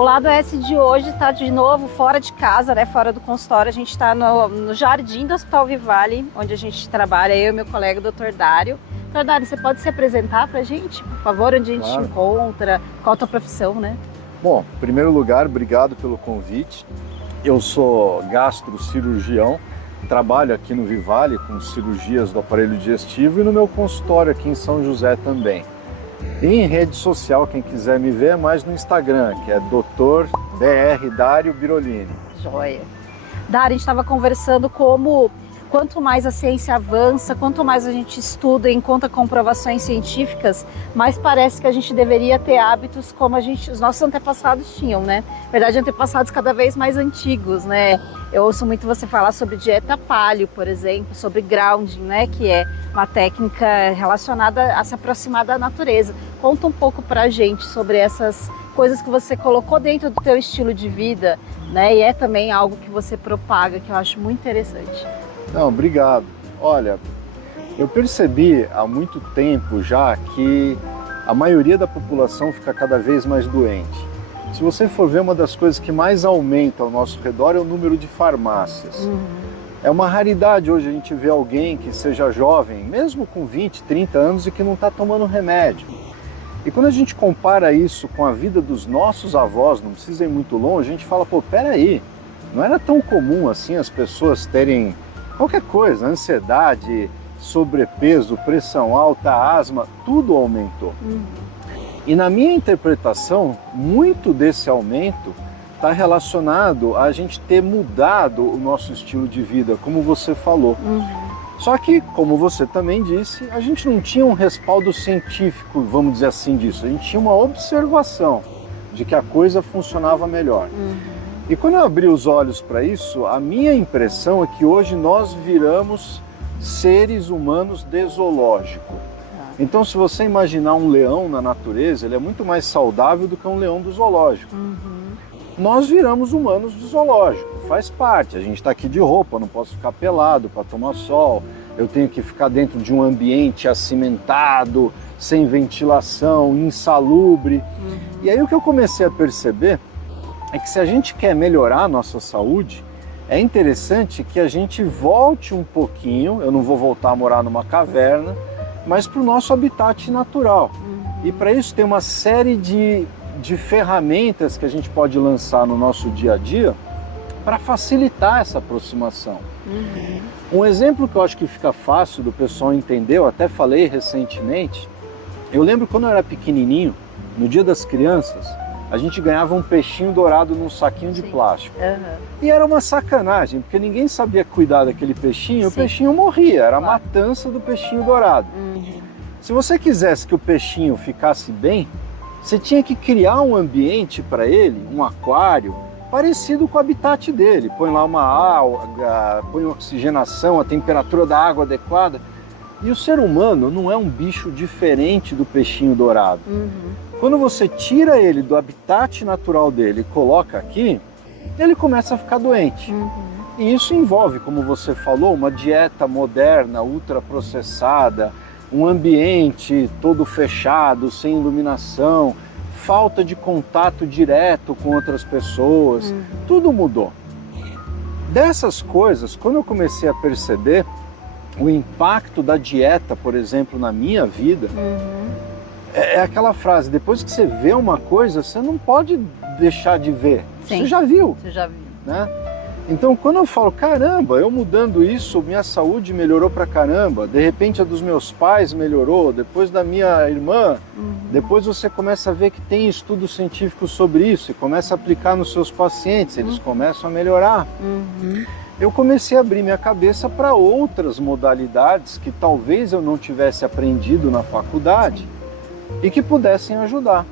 O Lado S de hoje está de novo fora de casa, né? Fora do consultório. A gente está no jardim do Hospital Vivale, onde a gente trabalha, eu e meu colega, o Dr. Dário. Dr. Dário, você pode se apresentar para a gente, por favor, onde a gente te encontra, qual a tua profissão, né? Bom, em primeiro lugar, obrigado pelo convite. Eu sou gastrocirurgião, trabalho aqui no Vivale com cirurgias do aparelho digestivo e no meu consultório aqui em São José também. E em rede social, quem quiser me ver, é mais no Instagram, que é Dr. Dr. Dário Birolini. Joia. Dário, a gente estava conversando como quanto mais a ciência avança, quanto mais a gente estuda e encontra comprovações científicas, mais parece que a gente deveria ter hábitos como os nossos antepassados tinham, né? Na verdade, antepassados cada vez mais antigos, né? Eu ouço muito você falar sobre dieta paleo, por exemplo, sobre grounding, né? Que é uma técnica relacionada a se aproximar da natureza. Conta um pouco pra gente sobre essas coisas que você colocou dentro do teu estilo de vida, né? E é também algo que você propaga, que eu acho muito interessante. Não, obrigado. Olha, eu percebi há muito tempo já que a maioria da população fica cada vez mais doente. Se você for ver, uma das coisas que mais aumenta ao nosso redor é o número de farmácias. É uma raridade hoje a gente ver alguém que seja jovem, mesmo com 20, 30 anos, e que não está tomando remédio. E quando a gente compara isso com a vida dos nossos avós, não precisa ir muito longe, a gente fala, pô, peraí, não era tão comum assim as pessoas terem qualquer coisa, ansiedade, sobrepeso, pressão alta, asma, tudo aumentou. E na minha interpretação, muito desse aumento está relacionado a gente ter mudado o nosso estilo de vida, como você falou. Só que, como você também disse, a gente não tinha um respaldo científico, vamos dizer assim, disso. A gente tinha uma observação de que a coisa funcionava melhor. E quando eu abri os olhos para isso, a minha impressão é que hoje nós viramos seres humanos de zoológico. Então, se você imaginar um leão na natureza, ele é muito mais saudável do que um leão do zoológico. Nós viramos humanos do zoológico, faz parte. A gente está aqui de roupa, não posso ficar pelado para tomar sol, eu tenho que ficar dentro de um ambiente acimentado, sem ventilação, insalubre. E aí o que eu comecei a perceber é que se a gente quer melhorar a nossa saúde, é interessante que a gente volte um pouquinho, eu não vou voltar a morar numa caverna, mas para o nosso habitat natural. E para isso tem uma série de ferramentas que a gente pode lançar no nosso dia a dia para facilitar essa aproximação. Um exemplo que eu acho que fica fácil do pessoal entender, eu até falei recentemente, eu lembro quando eu era pequenininho, no Dia das Crianças, a gente ganhava um peixinho dourado num saquinho de plástico. E era uma sacanagem, porque ninguém sabia cuidar daquele peixinho, o peixinho morria, era a matança do peixinho dourado. Se você quisesse que o peixinho ficasse bem, você tinha que criar um ambiente para ele, um aquário, parecido com o habitat dele. Põe lá uma alga, põe oxigenação, a temperatura da água adequada. E o ser humano não é um bicho diferente do peixinho dourado. Quando você tira ele do habitat natural dele e coloca aqui, ele começa a ficar doente. E isso envolve, como você falou, uma dieta moderna, ultraprocessada, um ambiente todo fechado, sem iluminação, falta de contato direto com outras pessoas, tudo mudou. Dessas coisas, quando eu comecei a perceber o impacto da dieta, por exemplo, na minha vida, é aquela frase, depois que você vê uma coisa, você não pode deixar de ver. Você já viu. Você já viu. Né? Então, quando eu falo, caramba, eu mudando isso, minha saúde melhorou pra caramba, de repente a dos meus pais melhorou, depois da minha irmã, depois você começa a ver que tem estudos científicos sobre isso e começa a aplicar nos seus pacientes, eles começam a melhorar. Eu comecei a abrir minha cabeça para outras modalidades que talvez eu não tivesse aprendido na faculdade e que pudessem ajudar.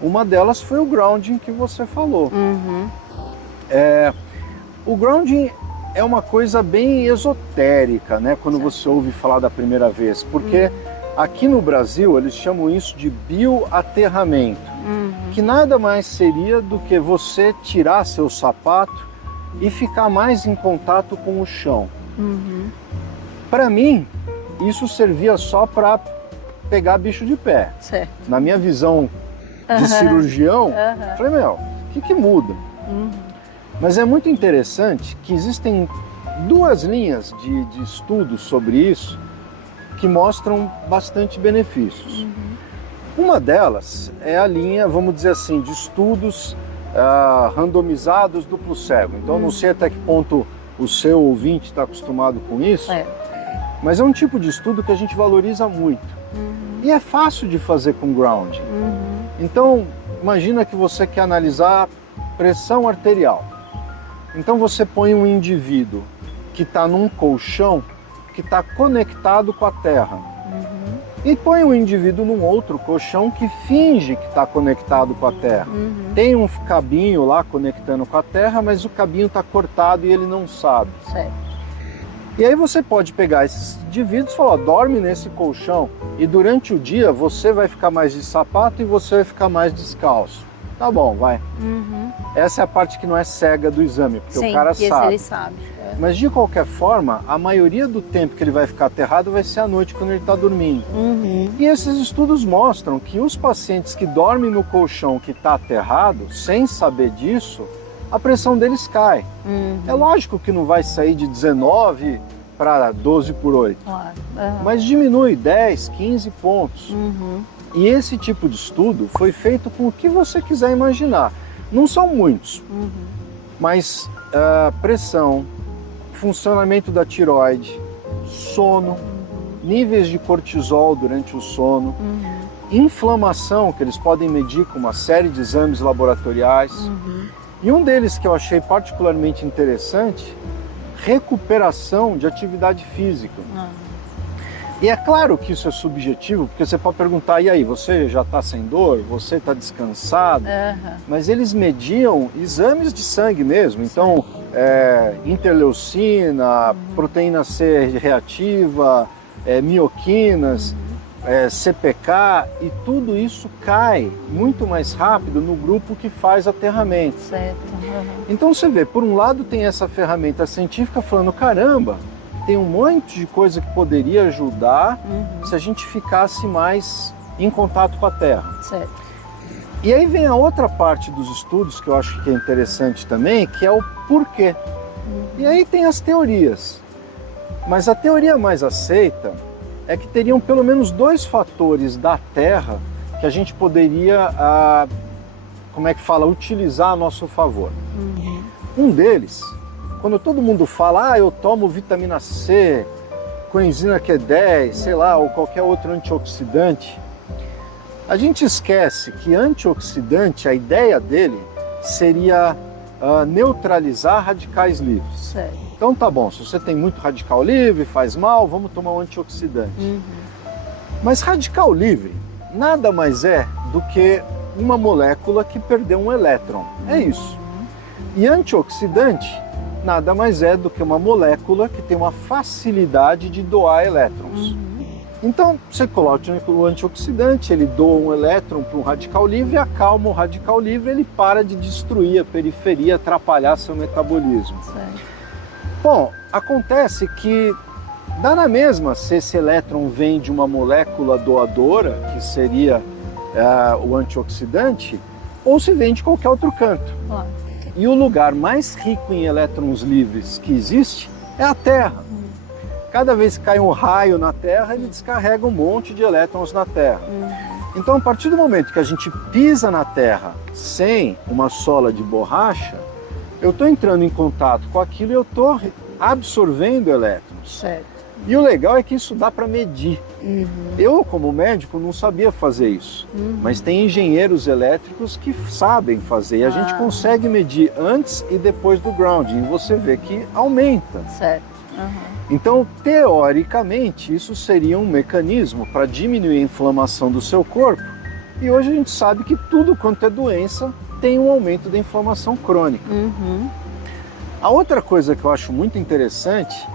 Uma delas foi o grounding que você falou. O grounding é uma coisa bem esotérica, né? Quando você ouve falar da primeira vez, porque aqui no Brasil eles chamam isso de bioaterramento, que nada mais seria do que você tirar seu sapato e ficar mais em contato com o chão. Para mim, isso servia só para pegar bicho de pé. Na minha visão de cirurgião, falei, meu, O que muda? Mas é muito interessante que existem duas linhas de estudos sobre isso que mostram bastante benefícios. Uma delas é a linha, vamos dizer assim, de estudos randomizados duplo cego. Então, não sei até que ponto o seu ouvinte está acostumado com isso, mas é um tipo de estudo que a gente valoriza muito. E é fácil de fazer com grounding. Então, imagina que você quer analisar pressão arterial. Então, você põe um indivíduo que está num colchão que está conectado com a terra. E põe um indivíduo num outro colchão que finge que está conectado com a terra. Tem um cabinho lá conectando com a terra, mas o cabinho está cortado e ele não sabe. Certo. E aí você pode pegar esses indivíduos e falar, dorme nesse colchão e durante o dia você vai ficar mais de sapato e você vai ficar mais descalço. Tá bom, vai. Essa é a parte que não é cega do exame, porque o cara sabe. Ele sabe. Mas de qualquer forma, a maioria do tempo que ele vai ficar aterrado vai ser à noite quando ele está dormindo. E esses estudos mostram que os pacientes que dormem no colchão que está aterrado, sem saber disso, a pressão deles cai. É lógico que não vai sair de 19 para 12 por 8, Claro. mas diminui 10, 15 pontos. E esse tipo de estudo foi feito com o que você quiser imaginar. Não são muitos, mas pressão, funcionamento da tireoide, sono, níveis de cortisol durante o sono, inflamação, que eles podem medir com uma série de exames laboratoriais. E um deles que eu achei particularmente interessante, recuperação de atividade física. E é claro que isso é subjetivo, porque você pode perguntar, e aí, você já está sem dor? Você está descansado? Mas eles mediam exames de sangue mesmo, então interleucina, proteína C reativa, mioquinas, CPK, e tudo isso cai muito mais rápido no grupo que faz aterramento. Então você vê, por um lado tem essa ferramenta científica falando, caramba, tem um monte de coisa que poderia ajudar se a gente ficasse mais em contato com a Terra. E aí vem a outra parte dos estudos que eu acho que é interessante também, que é o porquê. E aí tem as teorias. Mas a teoria mais aceita é que teriam pelo menos 2 fatores da Terra que a gente poderia, utilizar a nosso favor. Um deles, quando todo mundo fala, eu tomo vitamina C, coenzima Q10, sei lá, ou qualquer outro antioxidante, a gente esquece que antioxidante, a ideia dele seria neutralizar radicais livres. Então tá bom, se você tem muito radical livre, faz mal, vamos tomar um antioxidante. Mas radical livre nada mais é do que uma molécula que perdeu um elétron. É isso. E antioxidante nada mais é do que uma molécula que tem uma facilidade de doar elétrons. Então, você coloca o antioxidante, ele doa um elétron para um radical livre, acalma o radical livre, ele para de destruir a periferia, atrapalhar seu metabolismo. Bom, acontece que dá na mesma se esse elétron vem de uma molécula doadora, que seria o antioxidante, ou se vem de qualquer outro canto. E o lugar mais rico em elétrons livres que existe é a Terra. Cada vez que cai um raio na Terra, ele descarrega um monte de elétrons na Terra. Então, a partir do momento que a gente pisa na Terra sem uma sola de borracha, eu estou entrando em contato com aquilo e eu estou absorvendo elétrons. E o legal é que isso dá para medir. Eu, como médico, não sabia fazer isso, mas tem engenheiros elétricos que sabem fazer, e a gente consegue medir antes e depois do grounding, e você vê que aumenta. Então, teoricamente, isso seria um mecanismo para diminuir a inflamação do seu corpo, e hoje a gente sabe que tudo quanto é doença tem um aumento da inflamação crônica. A outra coisa que eu acho muito interessante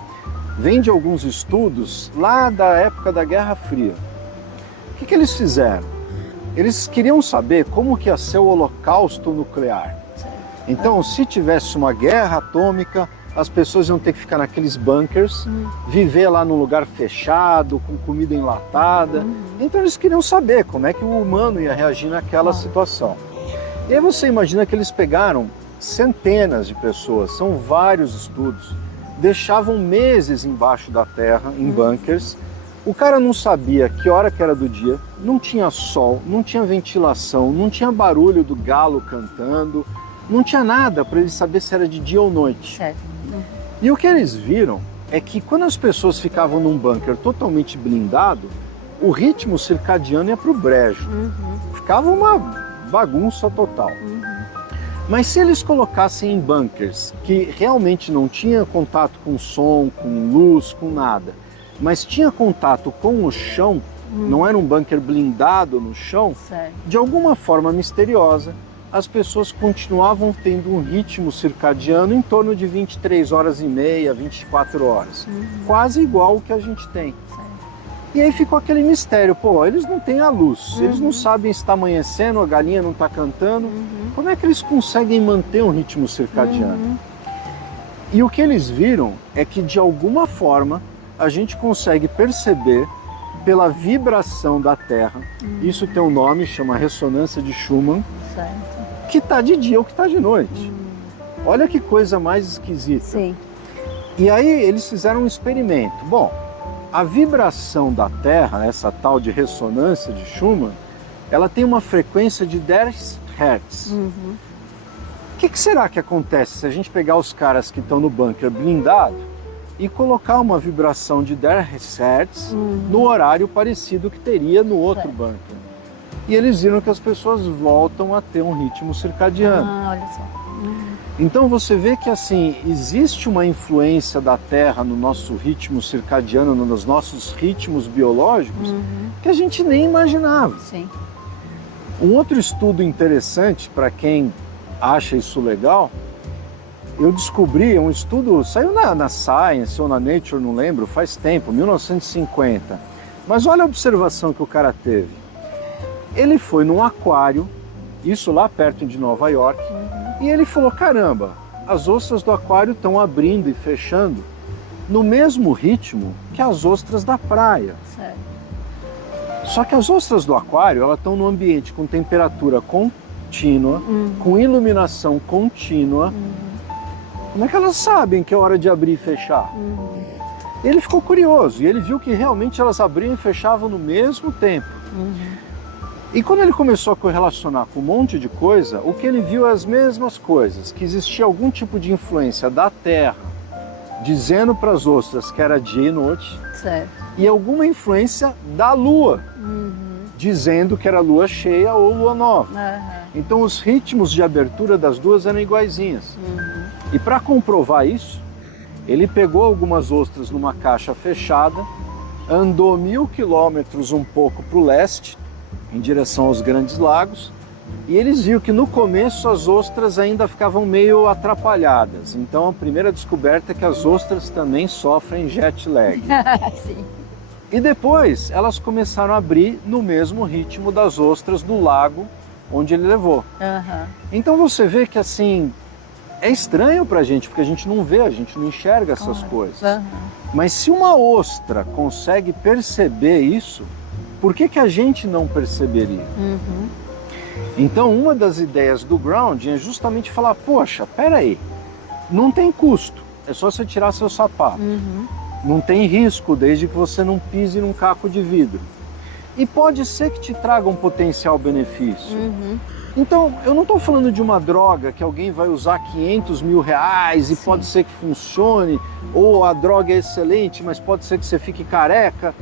vem de alguns estudos lá da época da Guerra Fria. O que eles fizeram? Eles queriam saber como que ia ser o holocausto nuclear. Então, se tivesse uma guerra atômica, as pessoas iam ter que ficar naqueles bunkers, viver lá num lugar fechado, com comida enlatada. Então eles queriam saber como é que o humano ia reagir naquela situação. E aí você imagina que eles pegaram centenas de pessoas, são vários estudos, deixavam meses embaixo da terra, em bunkers. O cara não sabia que hora que era do dia, não tinha sol, não tinha ventilação, não tinha barulho do galo cantando, não tinha nada para ele saber se era de dia ou noite. Certo. E o que eles viram é que quando as pessoas ficavam num bunker totalmente blindado, o ritmo circadiano ia para o brejo. Ficava uma bagunça total. Mas se eles colocassem em bunkers que realmente não tinha contato com som, com luz, com nada, mas tinha contato com o chão, não era um bunker blindado no chão, Certo. de alguma forma misteriosa, as pessoas continuavam tendo um ritmo circadiano em torno de 23 horas e meia, 24 horas. Quase igual o que a gente tem. E aí ficou aquele mistério, pô, eles não têm a luz, eles não sabem se está amanhecendo, a galinha não está cantando, como é que eles conseguem manter um ritmo circadiano? E o que eles viram é que de alguma forma a gente consegue perceber pela vibração da Terra, isso tem um nome, chama ressonância de Schumann, Certo. que está de dia ou que está de noite. Olha que coisa mais esquisita. Sim. E aí eles fizeram um experimento. Bom, a vibração da Terra, essa tal de ressonância de Schumann, ela tem uma frequência de 10 Hz. O que será que acontece se a gente pegar os caras que estão no bunker blindado e colocar uma vibração de 10 Hz no horário parecido que teria no outro bunker? E eles viram que as pessoas voltam a ter um ritmo circadiano. Olha só. Então você vê que assim, existe uma influência da Terra no nosso ritmo circadiano, nos nossos ritmos biológicos, que a gente nem imaginava. Sim. Um outro estudo interessante, para quem acha isso legal, eu descobri, um estudo, saiu na Science ou na Nature, não lembro, faz tempo, 1950. Mas olha a observação que o cara teve. Ele foi num aquário, isso lá perto de Nova York, e ele falou, caramba, as ostras do aquário estão abrindo e fechando no mesmo ritmo que as ostras da praia. Certo. Só que as ostras do aquário, elas estão num ambiente com temperatura contínua, com iluminação contínua. Como é que elas sabem que é hora de abrir e fechar? Ele ficou curioso e ele viu que realmente elas abriam e fechavam no mesmo tempo. E quando ele começou a correlacionar com um monte de coisa, o que ele viu é as mesmas coisas, que existia algum tipo de influência da Terra, dizendo para as ostras que era dia e noite, Certo. e alguma influência da Lua, dizendo que era lua cheia ou lua nova. Então os ritmos de abertura das duas eram iguaizinhas. E para comprovar isso, ele pegou algumas ostras numa caixa fechada, andou 1000 quilômetros um pouco para o leste, em direção aos Grandes Lagos, e eles viram que no começo as ostras ainda ficavam meio atrapalhadas. Então a primeira descoberta é que as ostras também sofrem jet lag. Sim. E depois elas começaram a abrir no mesmo ritmo das ostras do lago onde ele levou. Então você vê que assim, é estranho pra gente, porque a gente não vê, a gente não enxerga essas coisas. Mas se uma ostra consegue perceber isso, por que a gente não perceberia? Então uma das ideias do grounding é justamente falar, poxa, peraí, não tem custo, é só você tirar seu sapato. Não tem risco desde que você não pise num caco de vidro. E pode ser que te traga um potencial benefício. Então, eu não estou falando de uma droga que alguém vai usar 500 mil reais e pode ser que funcione, ou a droga é excelente, mas pode ser que você fique careca.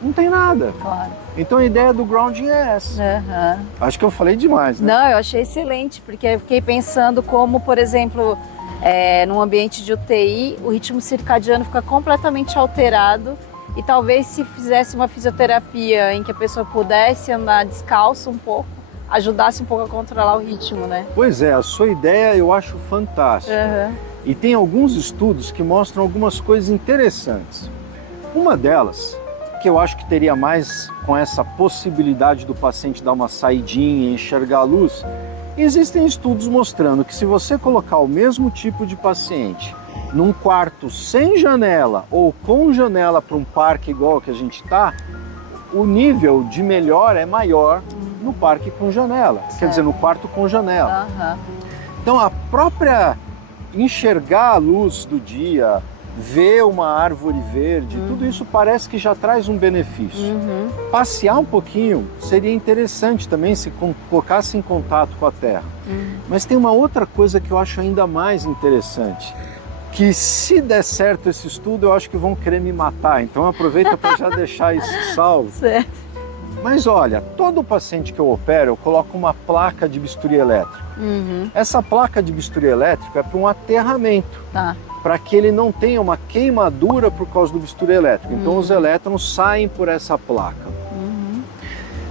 Não tem nada. Claro. Então a ideia do grounding é essa. Acho que eu falei demais, né? Não, eu achei excelente, porque eu fiquei pensando como, por exemplo, num ambiente de UTI, o ritmo circadiano fica completamente alterado e talvez se fizesse uma fisioterapia em que a pessoa pudesse andar descalço um pouco, ajudasse um pouco a controlar o ritmo, né? Pois é, a sua ideia eu acho fantástica. E tem alguns estudos que mostram algumas coisas interessantes. Uma delas, que eu acho que teria mais com essa possibilidade do paciente dar uma saidinha e enxergar a luz, existem estudos mostrando que se você colocar o mesmo tipo de paciente num quarto sem janela ou com janela para um parque igual que a gente está, o nível de melhor é maior no parque com janela, quer dizer, no quarto com janela. Aham. Então a própria enxergar a luz do dia, ver uma árvore verde, tudo isso parece que já traz um benefício. Passear um pouquinho seria interessante também se colocasse em contato com a terra. Mas tem uma outra coisa que eu acho ainda mais interessante, que se der certo esse estudo, eu acho que vão querer me matar, então aproveita para já deixar isso salvo. Certo. Mas olha, todo paciente que eu opero, eu coloco uma placa de bisturi elétrico. Essa placa de bisturi elétrico é para um aterramento, Tá. para que ele não tenha uma queimadura por causa do bisturi elétrico. Então os elétrons saem por essa placa.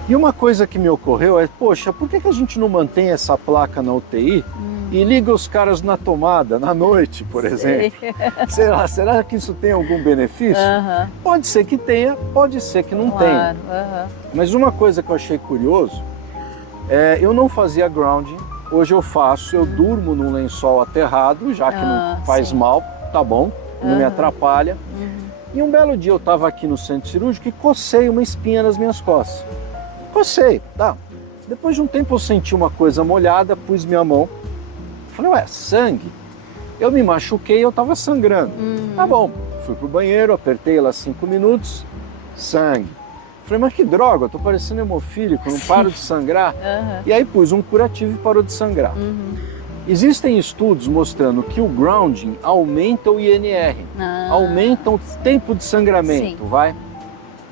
E uma coisa que me ocorreu é, poxa, por que a gente não mantém essa placa na UTI e liga os caras na tomada, na noite, por exemplo? Será que isso tem algum benefício? Pode ser que tenha, pode ser que não tenha. Mas uma coisa que eu achei curioso, eu não fazia grounding, hoje eu faço, eu durmo num lençol aterrado, já que não faz mal, tá bom, não me atrapalha. E um belo dia eu estava aqui no centro cirúrgico e cocei uma espinha nas minhas costas. Cocei, tá. Depois de um tempo eu senti uma coisa molhada, pus minha mão, falei, ué, sangue? Eu me machuquei e eu estava sangrando. Tá bom, fui pro banheiro, apertei lá 5 minutos, sangue. Falei, mas que droga, eu tô parecendo hemofílico, não paro de sangrar. E aí pus um curativo e parou de sangrar. Existem estudos mostrando que o grounding aumenta o INR, aumenta o tempo de sangramento, vai?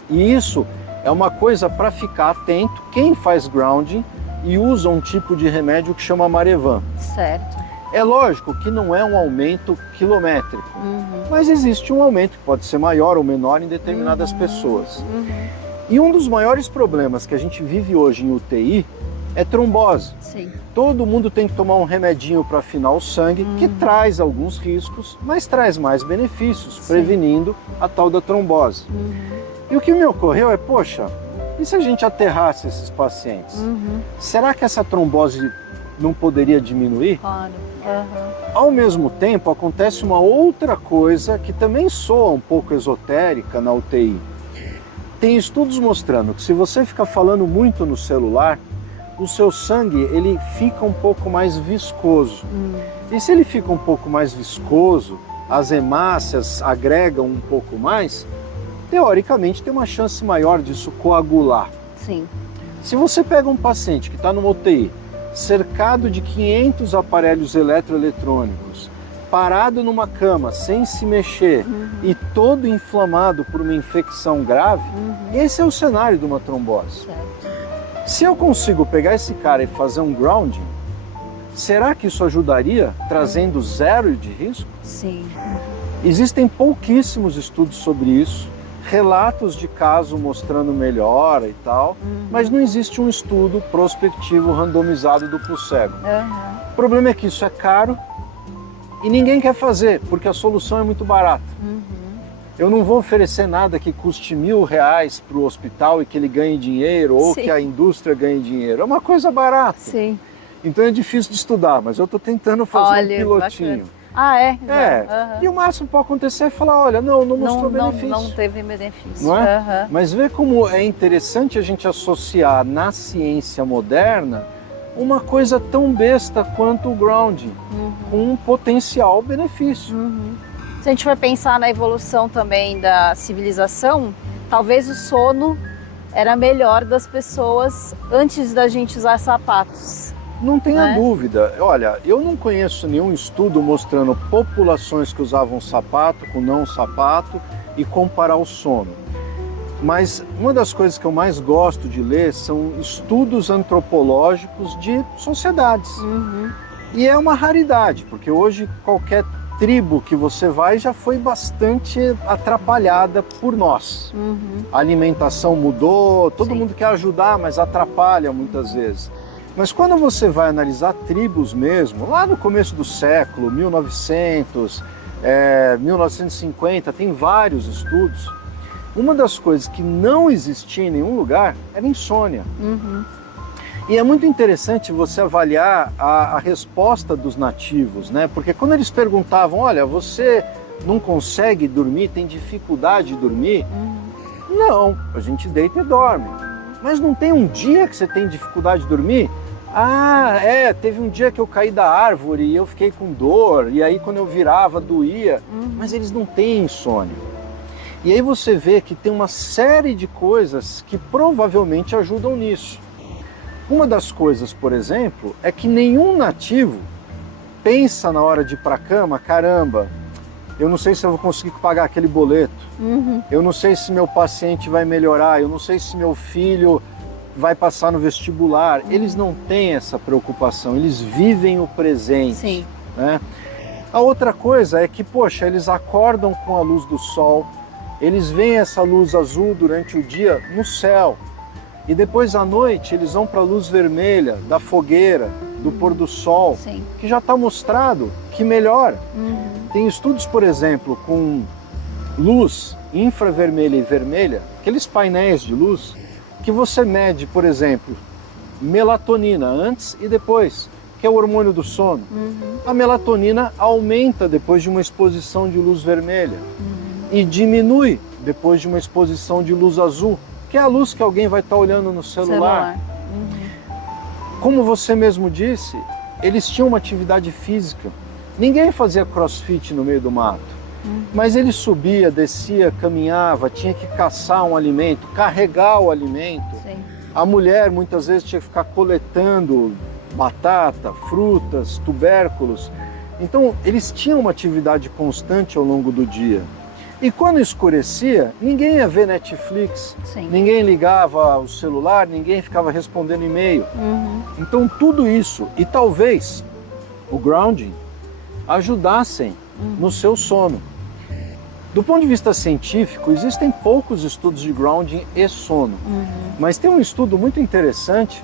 E isso é uma coisa para ficar atento, quem faz grounding e usa um tipo de remédio que chama Marevan. Certo. É lógico que não é um aumento quilométrico, mas existe um aumento que pode ser maior ou menor em determinadas pessoas. E um dos maiores problemas que a gente vive hoje em UTI é trombose. Sim. Todo mundo tem que tomar um remedinho para afinar o sangue, que traz alguns riscos, mas traz mais benefícios, prevenindo a tal da trombose. E o que me ocorreu é, poxa, e se a gente aterrasse esses pacientes? Será que essa trombose não poderia diminuir? Claro. Ao mesmo tempo, acontece uma outra coisa que também soa um pouco esotérica na UTI. Tem estudos mostrando que se você ficar falando muito no celular, o seu sangue ele fica um pouco mais viscoso. E se ele fica um pouco mais viscoso, as hemácias agregam um pouco mais, teoricamente tem uma chance maior disso coagular. Sim. Se você pega um paciente que está numa UTI, cercado de 500 aparelhos eletroeletrônicos, parado numa cama, sem se mexer e todo inflamado por uma infecção grave, esse é o cenário de uma trombose. Certo. Se eu consigo pegar esse cara e fazer um grounding, será que isso ajudaria, trazendo zero de risco? Sim. Existem pouquíssimos estudos sobre isso, relatos de caso mostrando melhora e tal, mas não existe um estudo prospectivo randomizado duplo cego. O problema é que isso é caro e ninguém quer fazer, porque a solução é muito barata. Eu não vou oferecer nada que custe R$1.000 para o hospital e que ele ganhe dinheiro ou que a indústria ganhe dinheiro. É uma coisa barata. Sim. Então é difícil de estudar, mas eu estou tentando fazer um pilotinho. Bacana. Ah, é? E o máximo que pode acontecer é falar, olha, não mostrou benefício. Não teve benefício. Não é? Mas vê como é interessante a gente associar na ciência moderna uma coisa tão besta quanto o grounding, com um potencial benefício. Se a gente for pensar na evolução também da civilização, talvez o sono era melhor das pessoas antes da gente usar sapatos. Não tenha dúvida. Olha, eu não conheço nenhum estudo mostrando populações que usavam sapato com não sapato e comparar o sono. Mas uma das coisas que eu mais gosto de ler são estudos antropológicos de sociedades. E é uma raridade, porque hoje qualquer tribo que você vai já foi bastante atrapalhada por nós. A alimentação mudou, todo mundo quer ajudar, mas atrapalha muitas vezes. Mas quando você vai analisar tribos mesmo, lá no começo do século, 1900, 1950, tem vários estudos, uma das coisas que não existia em nenhum lugar era insônia. E é muito interessante você avaliar a resposta dos nativos, né? Porque quando eles perguntavam, olha, você não consegue dormir, tem dificuldade de dormir? Não, a gente deita e dorme. Mas não tem um dia que você tem dificuldade de dormir? Ah, teve um dia que eu caí da árvore e eu fiquei com dor, e aí quando eu virava doía. Mas eles não têm insônia. E aí você vê que tem uma série de coisas que provavelmente ajudam nisso. Uma das coisas, por exemplo, é que nenhum nativo pensa na hora de ir para a cama, caramba, eu não sei se eu vou conseguir pagar aquele boleto, eu não sei se meu paciente vai melhorar, eu não sei se meu filho vai passar no vestibular. Eles não têm essa preocupação, eles vivem o presente. Sim. Né? A outra coisa é que, poxa, eles acordam com a luz do sol, eles veem essa luz azul durante o dia no céu, e depois à noite eles vão para a luz vermelha da fogueira, do pôr do sol, Sim. que já está mostrado que melhora. Tem estudos, por exemplo, com luz infravermelha e vermelha, aqueles painéis de luz, que você mede, por exemplo, melatonina antes e depois, que é o hormônio do sono. A melatonina aumenta depois de uma exposição de luz vermelha e diminui depois de uma exposição de luz azul, que é a luz que alguém vai estar olhando no celular. Como você mesmo disse, eles tinham uma atividade física. Ninguém fazia crossfit no meio do mato, mas ele subia, descia, caminhava, tinha que caçar um alimento, carregar o alimento. Sim. A mulher muitas vezes tinha que ficar coletando batata, frutas, tubérculos. Então eles tinham uma atividade constante ao longo do dia. E quando escurecia, ninguém ia ver Netflix, Sim. ninguém ligava o celular, ninguém ficava respondendo e-mail. Então tudo isso, e talvez o grounding, ajudassem no seu sono. Do ponto de vista científico, existem poucos estudos de grounding e sono, mas tem um estudo muito interessante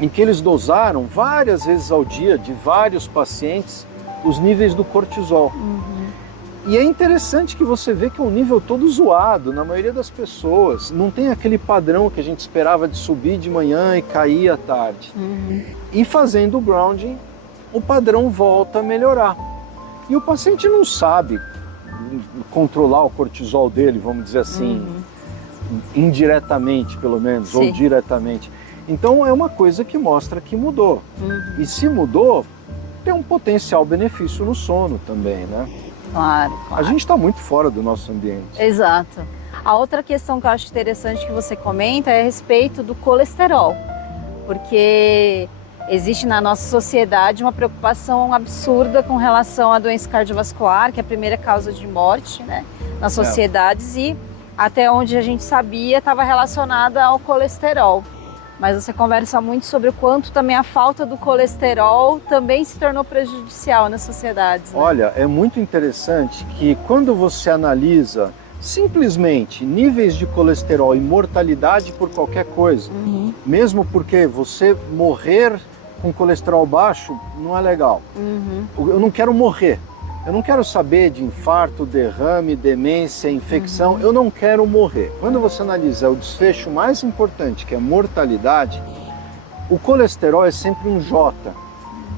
em que eles dosaram várias vezes ao dia de vários pacientes os níveis do cortisol. E é interessante que você vê que é um nível todo zoado na maioria das pessoas. Não tem aquele padrão que a gente esperava de subir de manhã e cair à tarde. E fazendo o grounding, o padrão volta a melhorar. E o paciente não sabe controlar o cortisol dele, vamos dizer assim, indiretamente pelo menos, Sim. ou diretamente. Então é uma coisa que mostra que mudou. E se mudou, tem um potencial benefício no sono também, né? Claro. A gente está muito fora do nosso ambiente. Exato. A outra questão que eu acho interessante que você comenta é a respeito do colesterol, porque existe na nossa sociedade uma preocupação absurda com relação à doença cardiovascular, que é a primeira causa de morte, né, nas sociedades, e até onde a gente sabia estava relacionada ao colesterol. Mas você conversa muito sobre o quanto também a falta do colesterol também se tornou prejudicial nas sociedades. Né? Olha, é muito interessante que quando você analisa simplesmente níveis de colesterol e mortalidade por qualquer coisa, mesmo porque você morrer com colesterol baixo não é legal. Eu não quero morrer. Eu não quero saber de infarto, derrame, demência, infecção. Eu não quero morrer. Quando você analisa o desfecho mais importante, que é a mortalidade, o colesterol é sempre um J.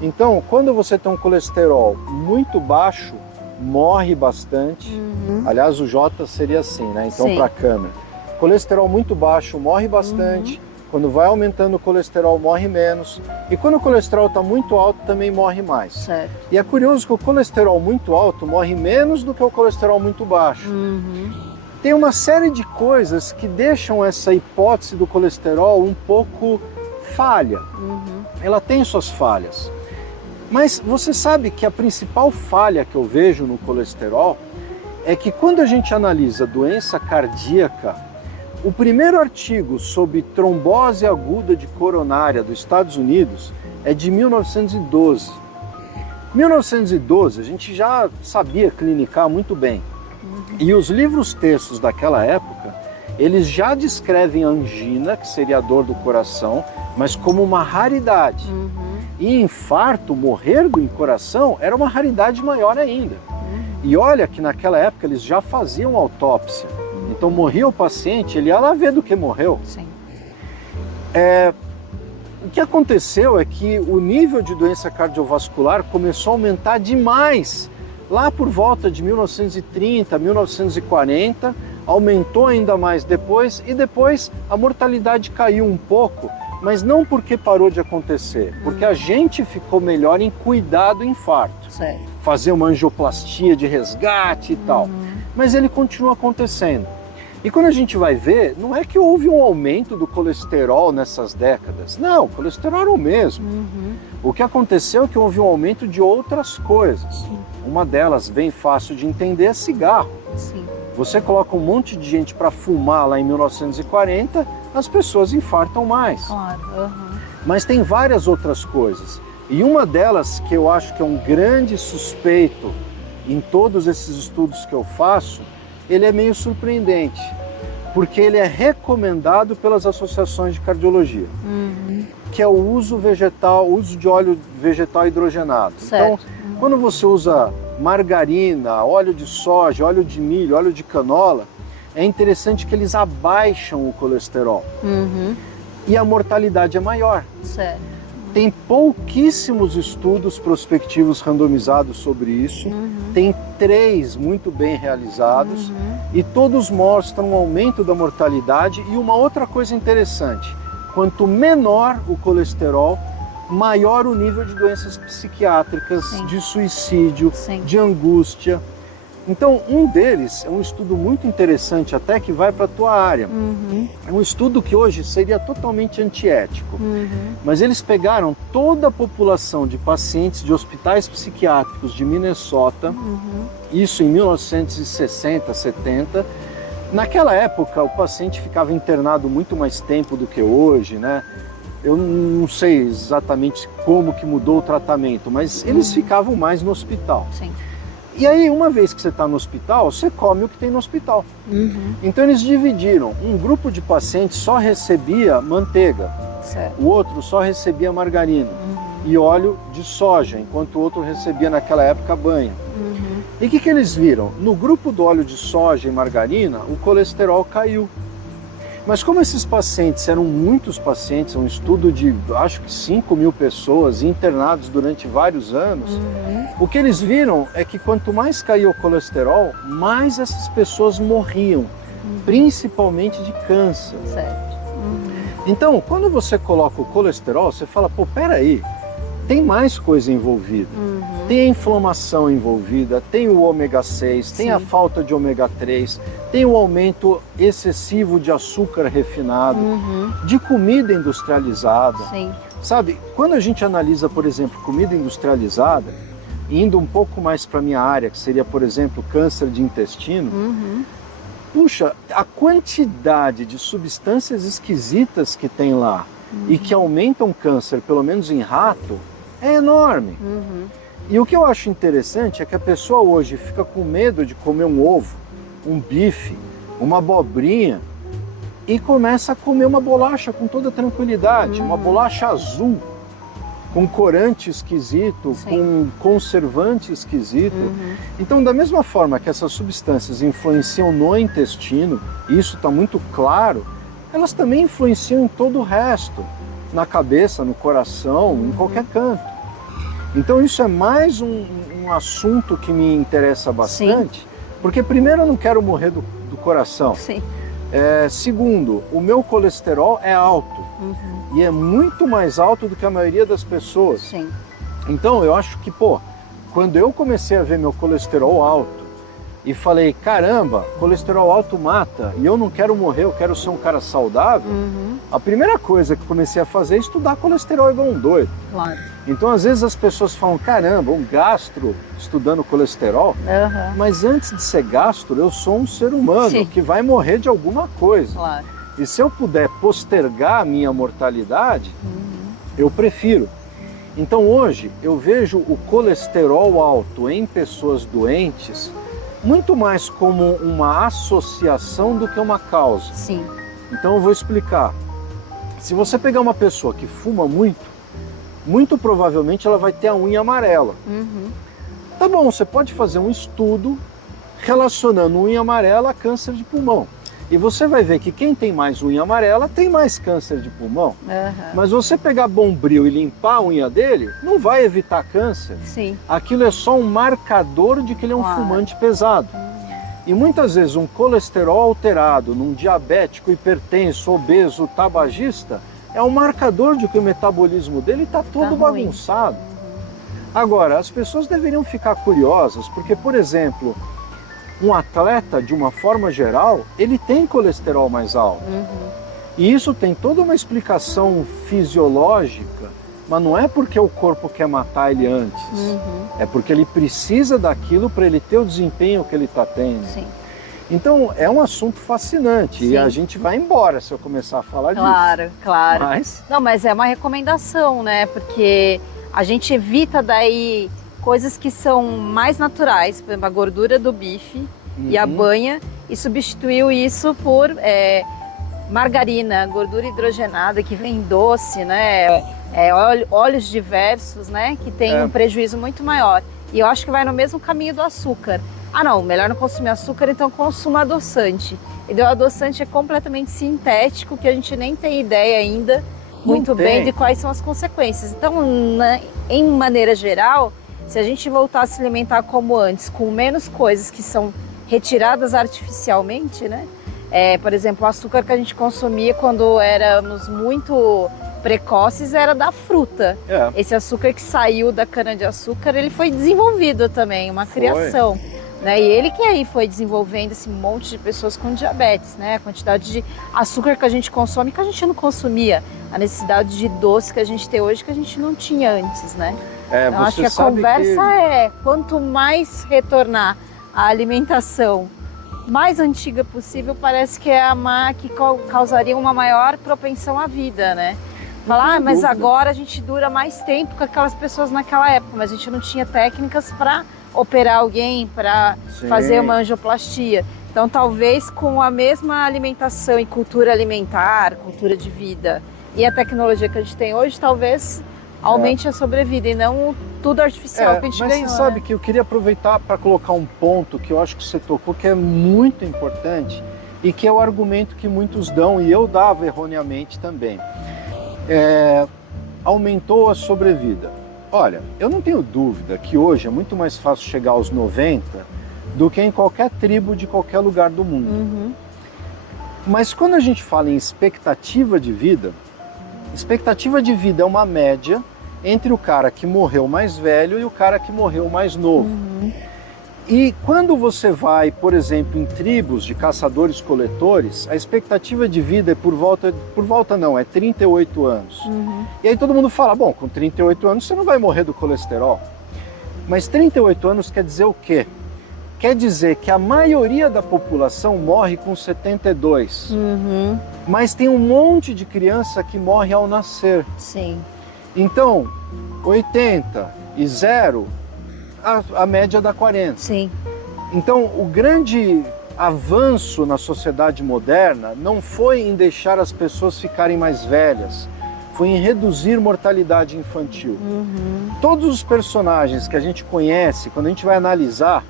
Então, quando você tem um colesterol muito baixo, morre bastante. Aliás, o J seria assim, né? Então, para a câmera. Colesterol muito baixo, morre bastante. Quando vai aumentando o colesterol, morre menos. E quando o colesterol está muito alto, também morre mais. Certo. E é curioso que o colesterol muito alto morre menos do que o colesterol muito baixo. Tem uma série de coisas que deixam essa hipótese do colesterol um pouco falha. Ela tem suas falhas. Mas você sabe que a principal falha que eu vejo no colesterol é que quando a gente analisa doença cardíaca, o primeiro artigo sobre trombose aguda de coronária dos Estados Unidos é de 1912. 1912 a gente já sabia clinicar muito bem. E os livros-textos daquela época, eles já descrevem a angina, que seria a dor do coração, mas como uma raridade. E infarto, morrer do coração, era uma raridade maior ainda. E olha que naquela época eles já faziam autópsia. Então morria o paciente, ele ia lá ver do que morreu. Sim. O que aconteceu é que o nível de doença cardiovascular começou a aumentar demais. Lá por volta de 1930, 1940, aumentou ainda mais depois, e depois a mortalidade caiu um pouco, mas não porque parou de acontecer, porque a gente ficou melhor em cuidar do infarto, Certo. fazer uma angioplastia de resgate e tal, mas ele continua acontecendo. E quando a gente vai ver, não é que houve um aumento do colesterol nessas décadas, não, o colesterol era o mesmo. O que aconteceu é que houve um aumento de outras coisas. Uma delas, bem fácil de entender, é cigarro. Sim. Você coloca um monte de gente para fumar lá em 1940, as pessoas infartam mais. Claro. Mas tem várias outras coisas. E uma delas, que eu acho que é um grande suspeito em todos esses estudos que eu faço, ele é meio surpreendente, porque ele é recomendado pelas associações de cardiologia, que é o uso vegetal, o uso de óleo vegetal hidrogenado. Certo. Então, quando você usa margarina, óleo de soja, óleo de milho, óleo de canola, é interessante que eles abaixam o colesterol e a mortalidade é maior. Certo. Tem pouquíssimos estudos prospectivos randomizados sobre isso, tem 3 muito bem realizados e todos mostram um aumento da mortalidade. E uma outra coisa interessante, quanto menor o colesterol, maior o nível de doenças psiquiátricas, Sim. de suicídio, Sim. de angústia. Então, um deles é um estudo muito interessante, até que vai para a tua área. É um estudo que hoje seria totalmente antiético, mas eles pegaram toda a população de pacientes de hospitais psiquiátricos de Minnesota, isso em 1960, 70. Naquela época, o paciente ficava internado muito mais tempo do que hoje, né? Eu não sei exatamente como que mudou o tratamento, mas eles ficavam mais no hospital. Sim. E aí, uma vez que você está no hospital, você come o que tem no hospital. Então eles dividiram. Um grupo de pacientes só recebia manteiga, Certo. o outro só recebia margarina e óleo de soja, enquanto o outro recebia naquela época banha. E o que eles viram? No grupo do óleo de soja e margarina, o colesterol caiu. Mas como esses pacientes eram muitos pacientes, um estudo de acho que 5.000 pessoas internados durante vários anos, o que eles viram é que quanto mais caía o colesterol, mais essas pessoas morriam, principalmente de câncer. Certo. Então, quando você coloca o colesterol, você fala, pô, peraí, tem mais coisa envolvida. Tem a inflamação envolvida, tem o ômega 6, tem a falta de ômega 3, tem o aumento excessivo de açúcar refinado, de comida industrializada. Sim. Sabe, quando a gente analisa, por exemplo, comida industrializada, indo um pouco mais para a minha área, que seria, por exemplo, câncer de intestino, puxa, a quantidade de substâncias esquisitas que tem lá e que aumentam câncer, pelo menos em rato, é enorme. E o que eu acho interessante é que a pessoa hoje fica com medo de comer um ovo, um bife, uma abobrinha e começa a comer uma bolacha com toda tranquilidade, uma bolacha azul, com corante esquisito, com conservante esquisito. Então, da mesma forma que essas substâncias influenciam no intestino, e isso está muito claro, elas também influenciam em todo o resto, na cabeça, no coração, em qualquer canto. Então isso é mais um assunto que me interessa bastante, porque primeiro eu não quero morrer do coração. Sim. Segundo, o meu colesterol é alto e é muito mais alto do que a maioria das pessoas. Sim. Então eu acho que, pô, quando eu comecei a ver meu colesterol alto e falei, caramba, colesterol alto mata e eu não quero morrer, eu quero ser um cara saudável, a primeira coisa que eu comecei a fazer é estudar colesterol igual um doido. Claro. Então às vezes as pessoas falam, caramba, um gastro estudando colesterol, mas antes de ser gastro eu sou um ser humano que vai morrer de alguma coisa. Claro. E se eu puder postergar a minha mortalidade, eu prefiro. Então hoje eu vejo o colesterol alto em pessoas doentes muito mais como uma associação do que uma causa. Sim. Então eu vou explicar. Se você pegar uma pessoa que fuma muito provavelmente ela vai ter a unha amarela. Tá bom, você pode fazer um estudo relacionando unha amarela a câncer de pulmão. E você vai ver que quem tem mais unha amarela tem mais câncer de pulmão. Mas você pegar Bombril e limpar a unha dele, não vai evitar câncer. Sim. Aquilo é só um marcador de que ele é um fumante pesado. E muitas vezes um colesterol alterado num diabético, hipertenso, obeso, tabagista, é um marcador de que o metabolismo dele está todo bagunçado. Agora, as pessoas deveriam ficar curiosas, porque, por exemplo, um atleta, de uma forma geral, ele tem colesterol mais alto. E isso tem toda uma explicação fisiológica, mas não é porque o corpo quer matar ele antes. É porque ele precisa daquilo para ele ter o desempenho que ele está tendo. Sim. Então, é um assunto fascinante. Sim. E a gente vai embora se eu começar a falar disso. Claro. Não, mas é uma recomendação, né? Porque a gente evita daí coisas que são mais naturais, por exemplo, a gordura do bife e a banha, e substituiu isso por margarina, gordura hidrogenada, que vem doce, né? Óleos diversos, né? Que tem um prejuízo muito maior. E eu acho que vai no mesmo caminho do açúcar. Ah, não, melhor não consumir açúcar, então consuma adoçante. E o adoçante é completamente sintético, que a gente nem tem ideia ainda muito bem de quais são as consequências. Então, em maneira geral, se a gente voltar a se alimentar como antes, com menos coisas que são retiradas artificialmente, né? Por exemplo, o açúcar que a gente consumia quando éramos muito precoces era da fruta. Esse açúcar que saiu da cana-de-açúcar, ele foi desenvolvido também, uma criação. Né? E ele que aí foi desenvolvendo esse monte de pessoas com diabetes, né? A quantidade de açúcar que a gente consome que a gente não consumia, a necessidade de doce que a gente tem hoje que a gente não tinha antes, né? Então, acho que a conversa quanto mais retornar à alimentação mais antiga possível, parece que é a que causaria uma maior propensão à vida, né? Falar, mas agora a gente dura mais tempo que aquelas pessoas naquela época, mas a gente não tinha técnicas para operar alguém, para fazer uma angioplastia. Então, talvez com a mesma alimentação e cultura alimentar, cultura de vida e a tecnologia que a gente tem hoje, talvez aumente a sobrevida e não tudo artificial que a gente ganhou. Mas você sabe que eu queria aproveitar para colocar um ponto que eu acho que você tocou, que é muito importante e que é o argumento que muitos dão, e eu dava erroneamente também. Aumentou a sobrevida. Olha, eu não tenho dúvida que hoje é muito mais fácil chegar aos 90 do que em qualquer tribo de qualquer lugar do mundo. Mas quando a gente fala em expectativa de vida é uma média entre o cara que morreu mais velho e o cara que morreu mais novo. E quando você vai, por exemplo, em tribos de caçadores-coletores, a expectativa de vida é 38 anos. E aí todo mundo fala, bom, com 38 anos você não vai morrer do colesterol. Mas 38 anos quer dizer o quê? Quer dizer que a maioria da população morre com 72. Mas tem um monte de criança que morre ao nascer. Então, 80 e 0... a média dá 40. Então, o grande avanço na sociedade moderna não foi em deixar as pessoas ficarem mais velhas, foi em reduzir mortalidade infantil. Todos os personagens que a gente conhece, quando a gente vai analisar,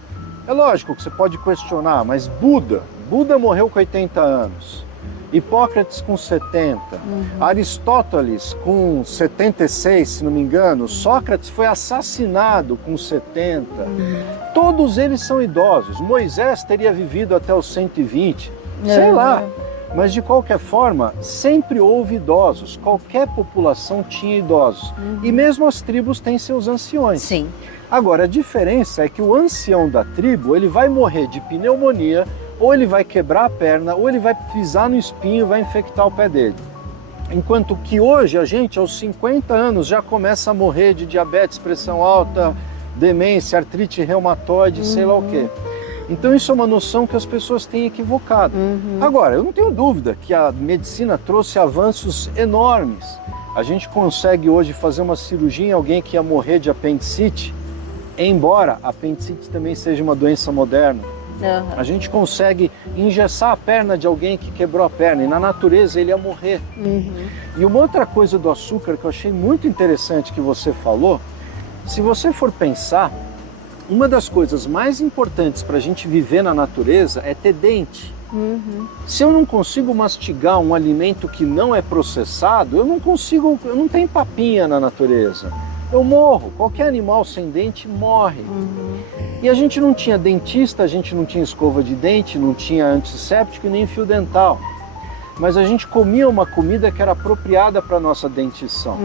é lógico que você pode questionar, mas Buda morreu com 80 anos. Hipócrates com 70, Aristóteles com 76, se não me engano, Sócrates foi assassinado com 70, todos eles são idosos. Moisés teria vivido até os 120, sei lá, mas de qualquer forma, sempre houve idosos, qualquer população tinha idosos, e mesmo as tribos têm seus anciões. Agora, a diferença é que o ancião da tribo, ele vai morrer de pneumonia, ou ele vai quebrar a perna, ou ele vai pisar no espinho e vai infectar o pé dele. Enquanto que hoje a gente, aos 50 anos, já começa a morrer de diabetes, pressão alta, demência, artrite reumatoide, sei lá o quê. Então isso é uma noção que as pessoas têm equivocado. Agora, eu não tenho dúvida que a medicina trouxe avanços enormes. A gente consegue hoje fazer uma cirurgia em alguém que ia morrer de apendicite, embora a apendicite também seja uma doença moderna. A gente consegue engessar a perna de alguém que quebrou a perna e na natureza ele ia morrer. E uma outra coisa do açúcar que eu achei muito interessante que você falou, se você for pensar, uma das coisas mais importantes para a gente viver na natureza é ter dente. Se eu não consigo mastigar um alimento que não é processado, eu não tenho papinha na natureza. eu morro. Qualquer animal sem dente morre. E a gente não tinha dentista, a gente não tinha escova de dente, não tinha antisséptico e nem fio dental. Mas a gente comia uma comida que era apropriada para a nossa dentição.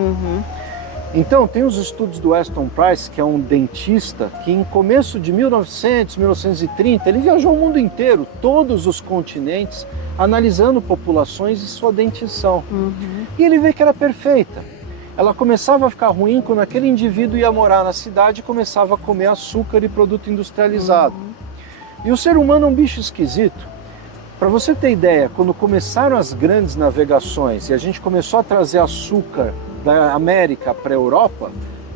Então, tem os estudos do Weston Price, que é um dentista, que em começo de 1900, 1930, ele viajou o mundo inteiro, todos os continentes, analisando populações e sua dentição. E ele vê que era perfeita. Ela começava a ficar ruim quando aquele indivíduo ia morar na cidade e começava a comer açúcar e produto industrializado. E o ser humano é um bicho esquisito. Para você ter ideia, quando começaram as grandes navegações e a gente começou a trazer açúcar da América para a Europa,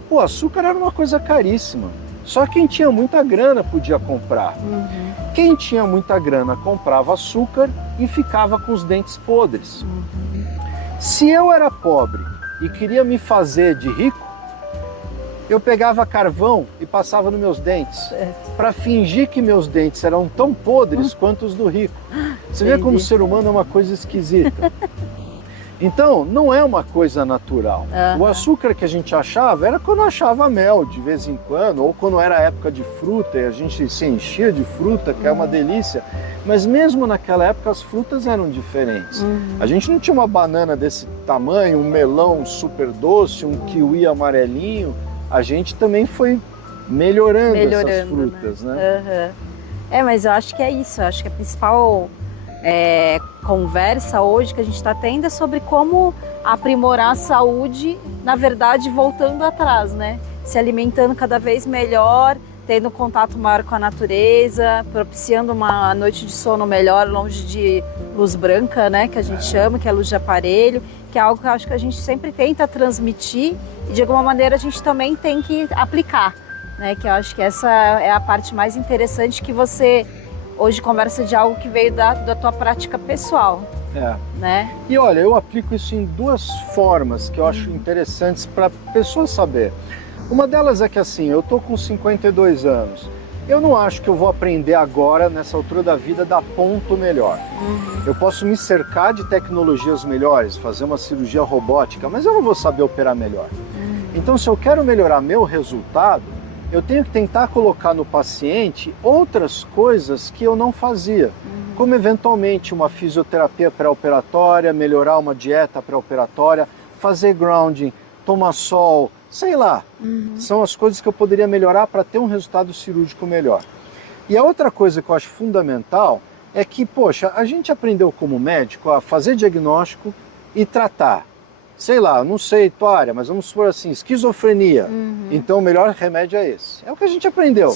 o açúcar era uma coisa caríssima. Só quem tinha muita grana podia comprar. Quem tinha muita grana comprava açúcar e ficava com os dentes podres. Se eu era pobre e queria me fazer de rico, eu pegava carvão e passava nos meus dentes, para fingir que meus dentes eram tão podres quanto os do rico. Você vê como o ser humano é uma coisa esquisita. Então, não é uma coisa natural. O açúcar que a gente achava era quando achava mel de vez em quando, ou quando era época de fruta e a gente se enchia de fruta, que é uma delícia. Mas mesmo naquela época as frutas eram diferentes. A gente não tinha uma banana desse tamanho, um melão super doce, um kiwi amarelinho. A gente também foi melhorando essas frutas, né? Mas eu acho que é isso. Eu acho que a principal conversa hoje que a gente está tendo é sobre como aprimorar a saúde, na verdade, voltando atrás, né? Se alimentando cada vez melhor, tendo contato maior com a natureza, propiciando uma noite de sono melhor, longe de luz branca, né? Que a gente chama, que é luz de aparelho, que é algo que eu acho que a gente sempre tenta transmitir e de alguma maneira a gente também tem que aplicar, né? Que eu acho que essa é a parte mais interessante, que você hoje conversa de algo que veio da tua prática pessoal. Né? E olha, eu aplico isso em duas formas que eu acho interessantes para a pessoa saber. Uma delas é que assim, eu tô com 52 anos. Eu não acho que eu vou aprender agora, nessa altura da vida, dar ponto melhor. Eu posso me cercar de tecnologias melhores, fazer uma cirurgia robótica, mas eu não vou saber operar melhor. Então, se eu quero melhorar meu resultado, eu tenho que tentar colocar no paciente outras coisas que eu não fazia. Como eventualmente uma fisioterapia pré-operatória, melhorar uma dieta pré-operatória, fazer grounding, tomar sol, sei lá. São as coisas que eu poderia melhorar para ter um resultado cirúrgico melhor. E a outra coisa que eu acho fundamental é que, poxa, a gente aprendeu como médico a fazer diagnóstico e tratar. Sei lá, não sei tua área, mas vamos supor assim, esquizofrenia. Então o melhor remédio é esse. É o que a gente aprendeu.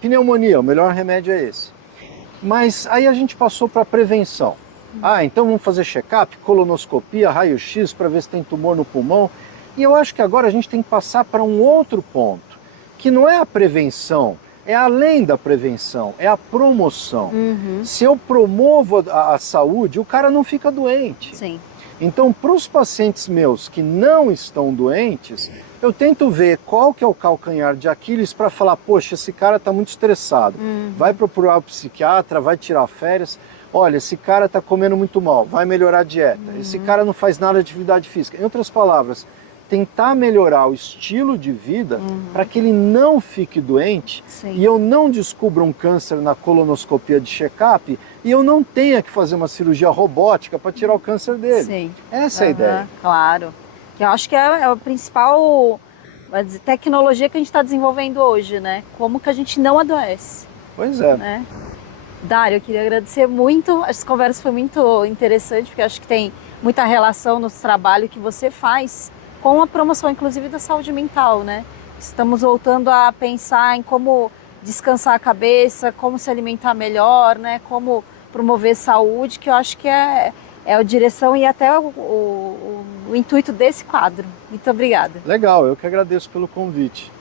Pneumonia, o melhor remédio é esse. Mas aí a gente passou para prevenção. Então vamos fazer check-up, colonoscopia, raio-x para ver se tem tumor no pulmão. E eu acho que agora a gente tem que passar para um outro ponto, que não é a prevenção, é além da prevenção, é a promoção. Se eu promovo a saúde, o cara não fica doente. Então, para os pacientes meus que não estão doentes, eu tento ver qual que é o calcanhar de Aquiles para falar, poxa, esse cara está muito estressado, vai procurar o psiquiatra, vai tirar férias, olha, esse cara está comendo muito mal, vai melhorar a dieta, esse cara não faz nada de atividade física. Em outras palavras, tentar melhorar o estilo de vida para que ele não fique doente e eu não descubra um câncer na colonoscopia de check-up e eu não tenha que fazer uma cirurgia robótica para tirar o câncer dele. Essa é a ideia. Claro. Que eu acho que é a principal tecnologia que a gente está desenvolvendo hoje, né? Como que a gente não adoece. Pois é. Né? Dário, eu queria agradecer muito. Essa conversa foi muito interessante, porque eu acho que tem muita relação no trabalho que você faz com a promoção, inclusive, da saúde mental, né? Estamos voltando a pensar em como descansar a cabeça, como se alimentar melhor, né? Como promover saúde, que eu acho que é a direção e até o intuito desse quadro. Muito obrigada. Legal, eu que agradeço pelo convite.